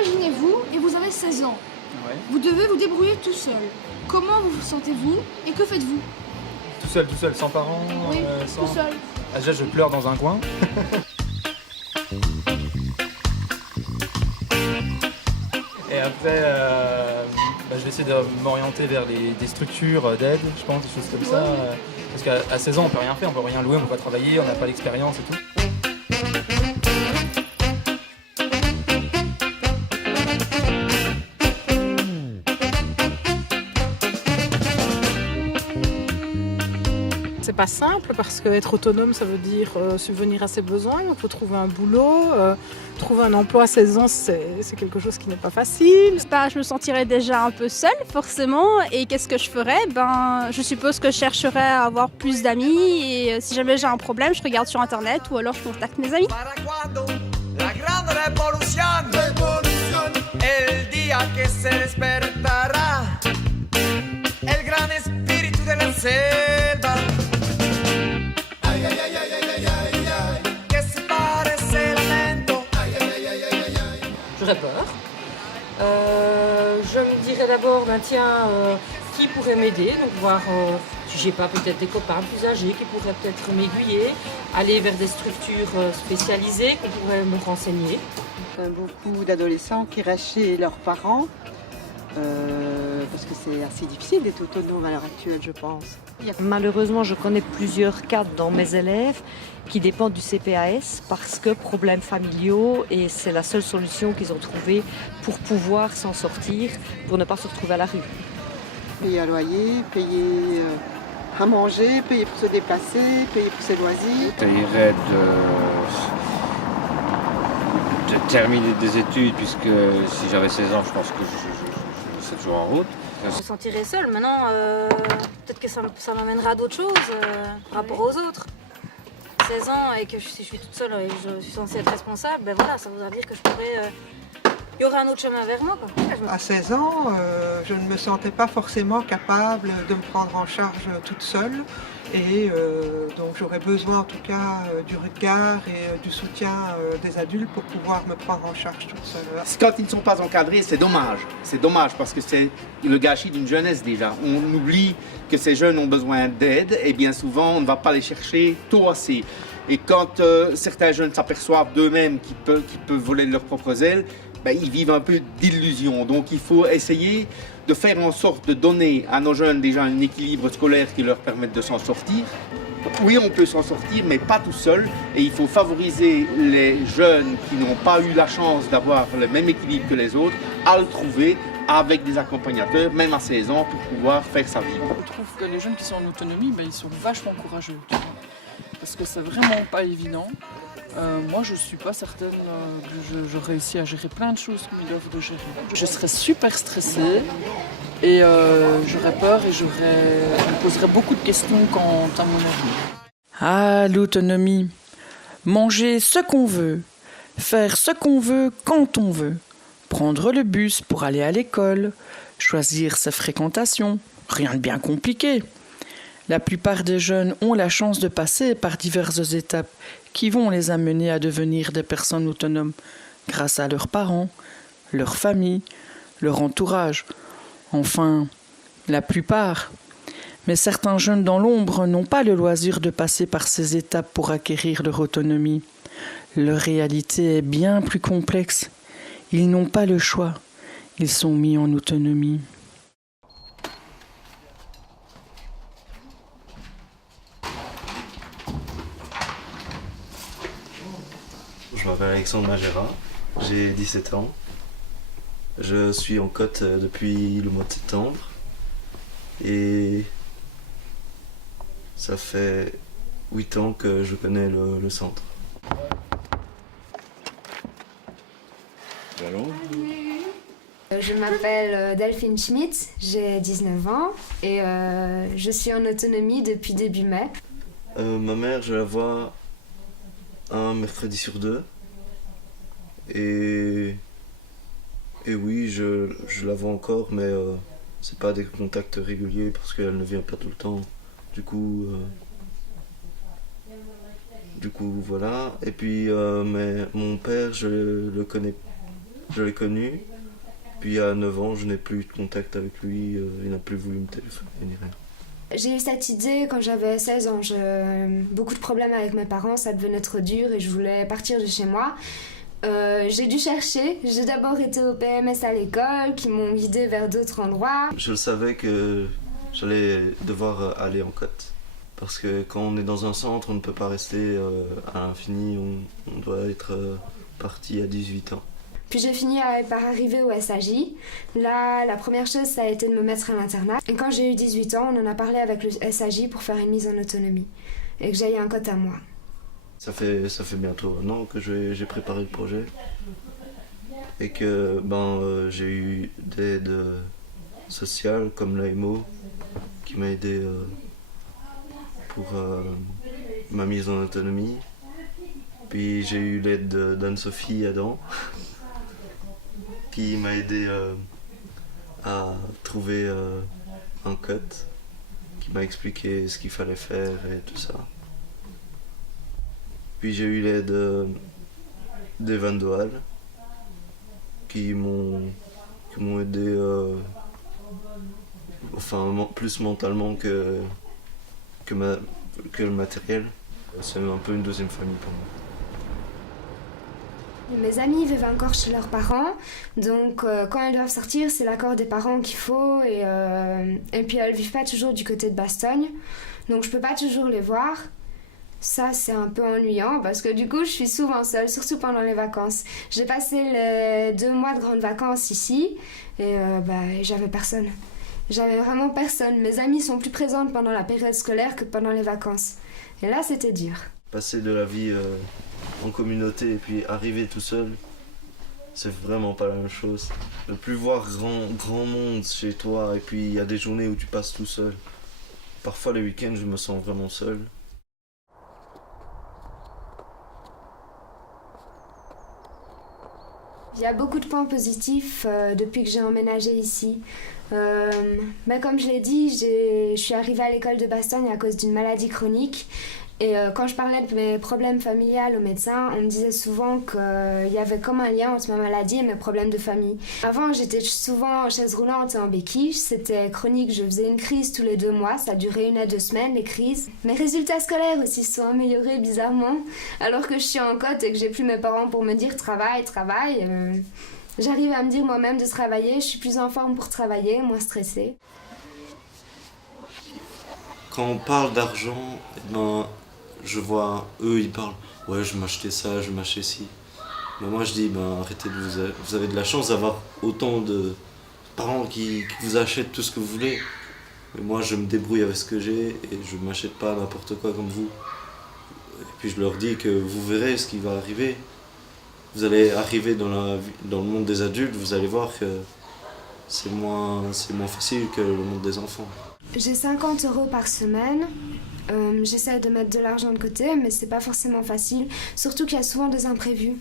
imaginez-vous et vous avez 16 ans. Ouais. Vous devez vous débrouiller tout seul. Comment vous vous sentez-vous et que faites-vous? Tout seul, sans parents, Oui, sans... tout seul. Ah, déjà, je pleure dans un coin. Et après, je vais essayer de m'orienter vers des structures d'aide, je pense, des choses comme ça. Parce qu'à 16 ans, on peut rien faire, on peut rien louer, on peut pas travailler, on n'a pas l'expérience et tout. C'est pas simple parce qu'être autonome, ça veut dire subvenir à ses besoins. Il faut trouver un boulot, trouver un emploi à 16 ans, c'est quelque chose qui n'est pas facile. Je me sentirais déjà un peu seule, forcément. Et qu'est-ce que je ferais? Je suppose que je chercherais à avoir plus d'amis. Et si jamais j'ai un problème, je regarde sur Internet ou alors je contacte mes amis. La grande révolution, el día que se despertará, el gran espíritu de la selva. J'aurais peur. Je me dirais d'abord, qui pourrait m'aider? Donc voir si j'ai pas peut-être des copains plus âgés qui pourraient peut-être m'aiguiller, aller vers des structures spécialisées qui pourraient me renseigner. Beaucoup d'adolescents qui restent chez leurs parents parce que c'est assez difficile d'être autonome à l'heure actuelle, je pense. Malheureusement, je connais plusieurs cas dans mes élèves qui dépendent du CPAS parce que problèmes familiaux et c'est la seule solution qu'ils ont trouvée pour pouvoir s'en sortir, pour ne pas se retrouver à la rue. Payer un loyer, payer à manger, payer pour se déplacer, payer pour ses loisirs. J'essayerais de terminer des études puisque si j'avais 16 ans, je pense que je serais toujours en route. Je me sentirais seule. Maintenant, peut-être que ça m'amènera à d'autres choses par rapport aux autres. 16 ans et que si je suis toute seule et je suis censée être responsable, ça voudra dire que je pourrais... Il y aurait un autre chemin vers moi, quoi. À 16 ans, je ne me sentais pas forcément capable de me prendre en charge toute seule. Et donc j'aurais besoin en tout cas du regard et du soutien des adultes pour pouvoir me prendre en charge toute seule. Quand ils ne sont pas encadrés, c'est dommage. C'est dommage parce que c'est le gâchis d'une jeunesse déjà. On oublie que ces jeunes ont besoin d'aide et bien souvent on ne va pas les chercher tôt assez. Et quand certains jeunes s'aperçoivent d'eux-mêmes qu'ils peuvent voler de leurs propres ailes, ils vivent un peu d'illusion. Donc il faut essayer de faire en sorte de donner à nos jeunes déjà un équilibre scolaire qui leur permette de s'en sortir. Oui, on peut s'en sortir, mais pas tout seul. Et il faut favoriser les jeunes qui n'ont pas eu la chance d'avoir le même équilibre que les autres, à le trouver avec des accompagnateurs, même à 16 ans, pour pouvoir faire sa vie. Je trouve que les jeunes qui sont en autonomie, ils sont vachement courageux. Parce que c'est vraiment pas évident. Moi, je suis pas certaine que je réussis à gérer plein de choses comme ils doivent de gérer. Je serais super stressée et j'aurais peur et je me poserais beaucoup de questions quant à mon avenir. Ah, l'autonomie. Manger ce qu'on veut, faire ce qu'on veut quand on veut, prendre le bus pour aller à l'école, choisir ses fréquentations, rien de bien compliqué. La plupart des jeunes ont la chance de passer par diverses étapes qui vont les amener à devenir des personnes autonomes grâce à leurs parents, leur famille, leur entourage. Enfin, la plupart. Mais certains jeunes dans l'ombre n'ont pas le loisir de passer par ces étapes pour acquérir leur autonomie. Leur réalité est bien plus complexe. Ils n'ont pas le choix. Ils sont mis en autonomie. Je m'appelle Alexandre Magera, j'ai 17 ans. Je suis en Côte depuis le mois de septembre et ça fait 8 ans que je connais le centre. Allô ? Je m'appelle Delphine Schmidt, j'ai 19 ans et je suis en autonomie depuis début mai. Ma mère, je la vois un mercredi sur deux. Et oui, je la vois encore, mais c'est pas des contacts réguliers parce qu'elle ne vient pas tout le temps. Du coup, voilà. Et puis, mais mon père, je le connais je l'ai connu. Puis à 9 ans, je n'ai plus de contact avec lui, il n'a plus voulu me téléphoner ni rien. J'ai eu cette idée quand j'avais 16 ans. Beaucoup de problèmes avec mes parents, ça devenait trop dur et je voulais partir de chez moi. J'ai dû chercher. J'ai d'abord été au PMS à l'école, qui m'ont guidée vers d'autres endroits. Je le savais que j'allais devoir aller en cote. Parce que quand on est dans un centre, on ne peut pas rester à l'infini, on doit être parti à 18 ans. Puis j'ai fini par arriver au SAJ. Là, la première chose, ça a été de me mettre à l'internat. Et quand j'ai eu 18 ans, on en a parlé avec le SAJ pour faire une mise en autonomie. Et que j'aille un cote à moi. Ça fait bientôt un an que j'ai préparé le projet. Et que j'ai eu d'aide sociale comme l'AMO qui m'a aidé pour ma mise en autonomie. Puis j'ai eu l'aide d'Anne-Sophie Adam qui m'a aidé à trouver un cote, qui m'a expliqué ce qu'il fallait faire et tout ça. Puis j'ai eu l'aide d'Evan Doal qui m'ont aidé plus mentalement que le matériel. C'est un peu une deuxième famille pour moi. Mes amis vivent encore chez leurs parents, donc quand elles doivent sortir, c'est l'accord des parents qu'il faut. Et puis elles vivent pas toujours du côté de Bastogne, donc je peux pas toujours les voir. Ça, c'est un peu ennuyant parce que du coup, je suis souvent seule, surtout pendant les vacances. J'ai passé les 2 mois de grandes vacances ici et j'avais personne. J'avais vraiment personne. Mes amies sont plus présentes pendant la période scolaire que pendant les vacances. Et là, c'était dur. Passer de la vie en communauté et puis arriver tout seul, c'est vraiment pas la même chose. Ne plus voir grand monde chez toi et puis il y a des journées où tu passes tout seul. Parfois les week-ends, je me sens vraiment seul. Il y a beaucoup de points positifs depuis que j'ai emménagé ici. Comme je l'ai dit, je suis arrivée à l'école de Bastogne à cause d'une maladie chronique. Et quand je parlais de mes problèmes familiaux au médecin, on me disait souvent qu'il y avait comme un lien entre ma maladie et mes problèmes de famille. Avant, j'étais souvent en chaise roulante et en béquille. C'était chronique, je faisais une crise tous les 2 mois. Ça durait 1 à 2 semaines, les crises. Mes résultats scolaires aussi se sont améliorés bizarrement. Alors que je suis en cote et que j'ai plus mes parents pour me dire travaille. J'arrive à me dire moi-même de travailler. Je suis plus en forme pour travailler, moins stressée. Quand on parle d'argent, je vois, eux ils parlent, ouais je vais m'acheter ça, je vais m'acheter ci. Mais moi je dis, arrêtez, vous avez de la chance d'avoir autant de parents qui vous achètent tout ce que vous voulez. Mais moi je me débrouille avec ce que j'ai et je ne m'achète pas n'importe quoi comme vous. Et puis je leur dis que vous verrez ce qui va arriver. Vous allez arriver dans le monde des adultes, vous allez voir que c'est moins facile que le monde des enfants. J'ai 50 € par semaine. J'essaie de mettre de l'argent de côté, mais c'est pas forcément facile, surtout qu'il y a souvent des imprévus.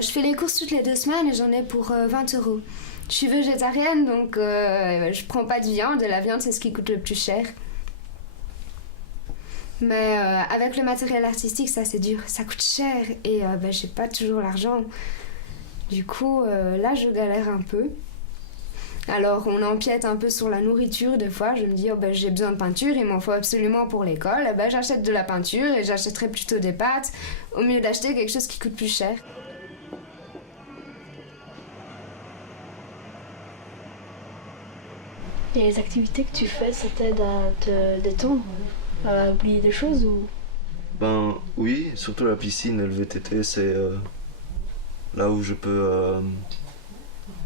Je fais les courses toutes les 2 semaines et j'en ai pour 20 €. Je suis végétarienne, donc je prends pas de viande, et la viande c'est ce qui coûte le plus cher. Mais avec le matériel artistique, ça c'est dur, ça coûte cher et j'ai pas toujours l'argent. Du coup, là je galère un peu. Alors on empiète un peu sur la nourriture des fois, je me dis j'ai besoin de peinture, il m'en faut absolument pour l'école, j'achète de la peinture et j'achèterai plutôt des pâtes au mieux d'acheter quelque chose qui coûte plus cher. Et les activités que tu fais, ça t'aide à te détendre, à oublier des choses ou... Oui, surtout la piscine et le VTT, c'est là où je peux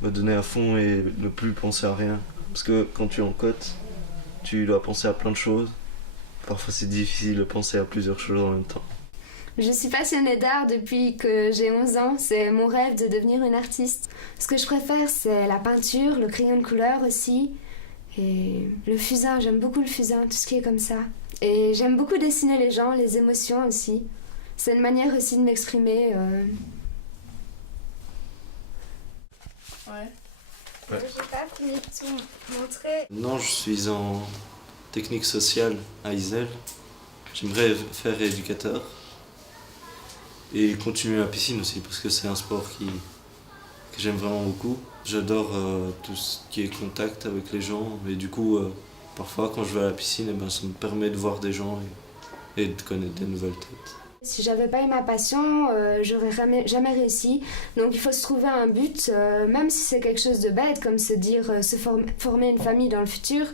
me donner à fond et ne plus penser à rien. Parce que quand tu es en cote, tu dois penser à plein de choses. Parfois c'est difficile de penser à plusieurs choses en même temps. Je suis passionnée d'art depuis que j'ai 11 ans. C'est mon rêve de devenir une artiste. Ce que je préfère, c'est la peinture, le crayon de couleur aussi. Et le fusain, j'aime beaucoup le fusain, tout ce qui est comme ça. Et j'aime beaucoup dessiner les gens, les émotions aussi. C'est une manière aussi de m'exprimer. Ouais. J'ai pas fini de tout montrer. Non, je suis en technique sociale à Isel. J'aimerais faire éducateur et continuer la piscine aussi parce que c'est un sport que j'aime vraiment beaucoup. J'adore tout ce qui est contact avec les gens et du coup, parfois quand je vais à la piscine, ça me permet de voir des gens et de connaître des nouvelles têtes. Si j'avais pas eu ma passion, j'aurais jamais réussi. Donc il faut se trouver un but, même si c'est quelque chose de bête, comme se dire former une famille dans le futur.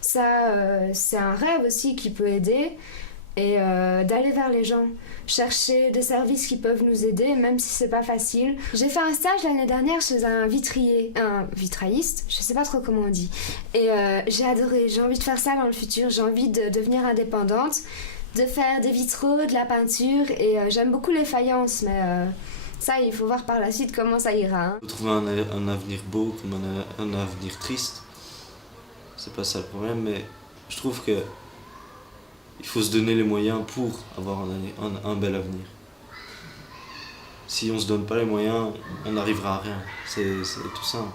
Ça, c'est un rêve aussi qui peut aider. Et d'aller vers les gens, chercher des services qui peuvent nous aider, même si c'est pas facile. J'ai fait un stage l'année dernière chez un vitrailliste, je sais pas trop comment on dit. Et j'ai adoré, j'ai envie de faire ça dans le futur, j'ai envie de devenir indépendante, de faire des vitraux, de la peinture, et j'aime beaucoup les faïences, mais ça, il faut voir par la suite comment ça ira. Hein. Trouver un avenir beau comme un avenir triste, c'est pas ça le problème, mais je trouve que il faut se donner les moyens pour avoir un bel avenir. Si on se donne pas les moyens, on n'arrivera à rien. C'est tout simple.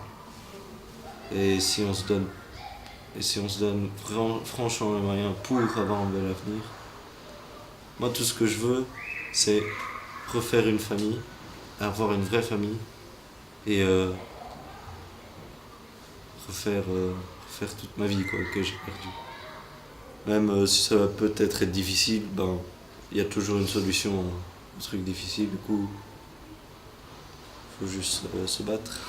Et si on se donne franchement les moyens pour avoir un bel avenir, moi tout ce que je veux, c'est refaire une famille, avoir une vraie famille et refaire toute ma vie quoi, que j'ai perdue. Même si ça va peut-être être difficile, il y a toujours une solution aux trucs difficiles, du coup, il faut juste se battre.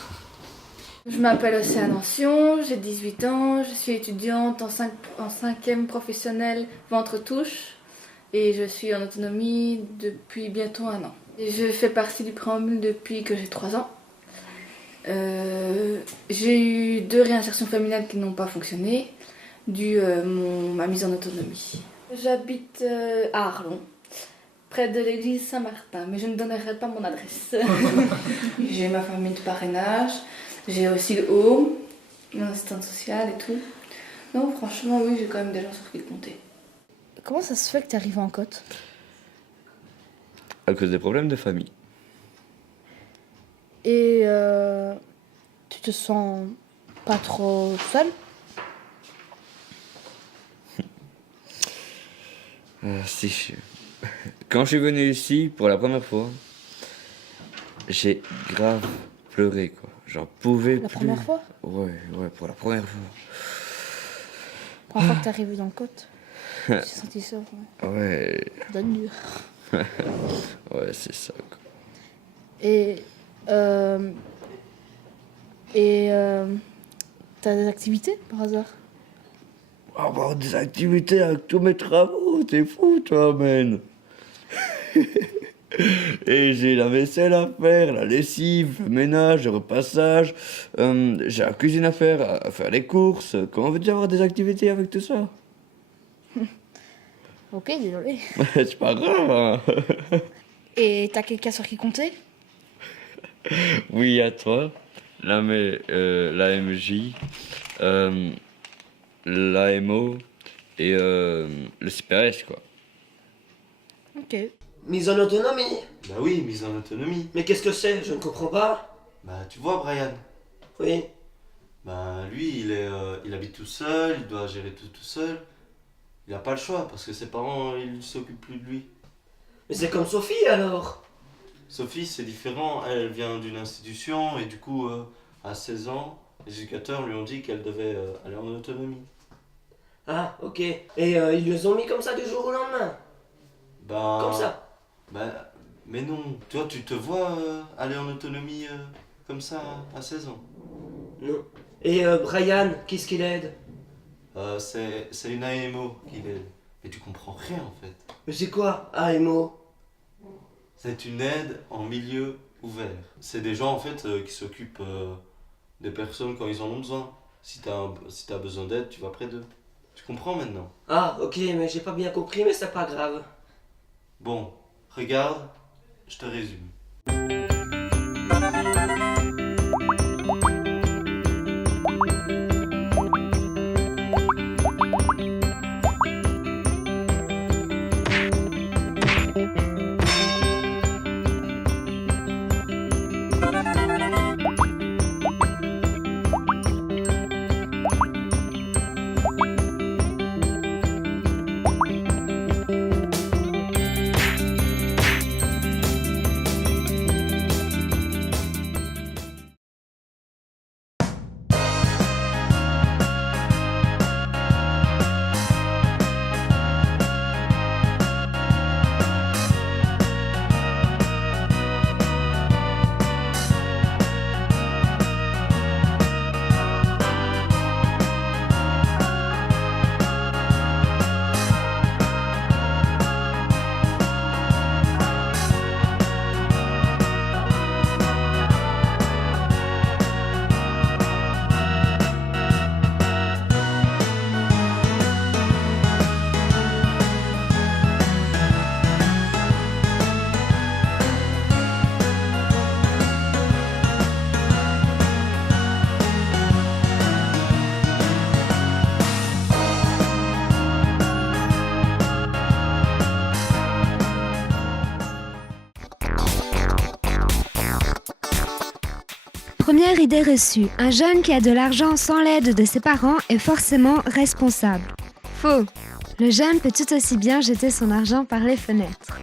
Je m'appelle Océane Ancion, j'ai 18 ans, je suis étudiante en 5e professionnel ventre-touche et je suis en autonomie depuis bientôt 1 an. Et je fais partie du préambule depuis que j'ai 3 ans. J'ai eu 2 réinsertions familiales qui n'ont pas fonctionné, dû ma mise en autonomie. J'habite à Arlon, près de l'église Saint-Martin, mais je ne donnerai pas mon adresse. J'ai ma famille de parrainage, j'ai aussi le home, mon assistante sociale et tout. Non, franchement, oui, j'ai quand même des gens sur qui compter. Comment ça se fait que tu arrives en Côte? À cause des problèmes de famille. Et tu te sens pas trop seul? Quand je suis venu ici pour la première fois, j'ai grave pleuré quoi. J'en pouvais plus. La première fois? Ouais, pour la première fois. La première fois que t'es arrivé dans le Côte, tu t'es senti seul? Ouais. Ça donne dur. Ouais, c'est ça quoi. Et t'as des activités par hasard? Avoir des activités avec tous mes travaux, t'es fou toi, man. Et j'ai la vaisselle à faire, la lessive, le ménage, le repassage, j'ai la cuisine à faire les courses. Comment veux-tu avoir des activités avec tout ça? Ok, désolé. C'est pas grave, hein. Et t'as quelqu'un sur qui compter? Oui, à toi. Là, mais l'AMJ, l'AMO et le CPS, quoi. Ok. Mise en autonomie? Bah oui, mise en autonomie. Mais qu'est-ce que c'est? Je ne comprends pas. Bah tu vois Brian. Oui. Bah lui, il habite tout seul, il doit gérer tout seul. Il n'a pas le choix parce que ses parents, ils s'occupent plus de lui. Mais c'est comme Sophie alors? Sophie, c'est différent. Elle vient d'une institution et du coup, à 16 ans, les éducateurs lui ont dit qu'elle devait aller en autonomie. Ah, ok. Et ils les ont mis comme ça du jour au lendemain? Bah... Comme ça? Bah... Mais non. Toi, tu te vois aller en autonomie comme ça à 16 ans? Non. Et Brian, qu'est-ce qu'il aide? C'est une AMO qui l'aide. Mais tu comprends rien en fait. Mais c'est quoi, AMO? C'est une aide en milieu ouvert. C'est des gens en fait qui s'occupent des personnes quand ils en ont besoin. Si t'as besoin d'aide, tu vas près d'eux. Tu comprends maintenant? Ah, ok, mais j'ai pas bien compris, mais c'est pas grave. Bon, regarde, je te résume. Première idée reçue, un jeune qui a de l'argent sans l'aide de ses parents est forcément responsable. Faux. Le jeune peut tout aussi bien jeter son argent par les fenêtres.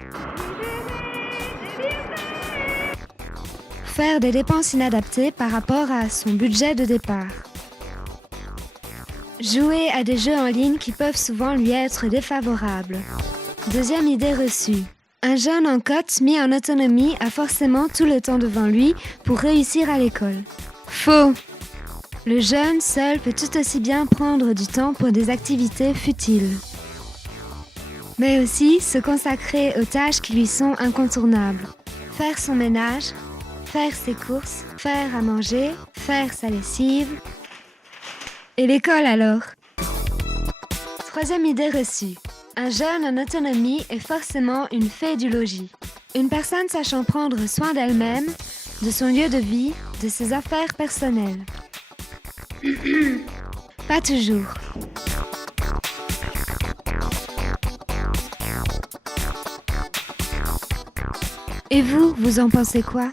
Faire des dépenses inadaptées par rapport à son budget de départ. Jouer à des jeux en ligne qui peuvent souvent lui être défavorables. Deuxième idée reçue. Un jeune en cote mis en autonomie a forcément tout le temps devant lui pour réussir à l'école. Faux. Le jeune seul peut tout aussi bien prendre du temps pour des activités futiles. Mais aussi se consacrer aux tâches qui lui sont incontournables. Faire son ménage, faire ses courses, faire à manger, faire sa lessive. Et l'école alors? Troisième idée reçue. Un jeune en autonomie est forcément une fée du logis. Une personne sachant prendre soin d'elle-même, de son lieu de vie, de ses affaires personnelles. Pas toujours. Et vous, vous en pensez quoi ?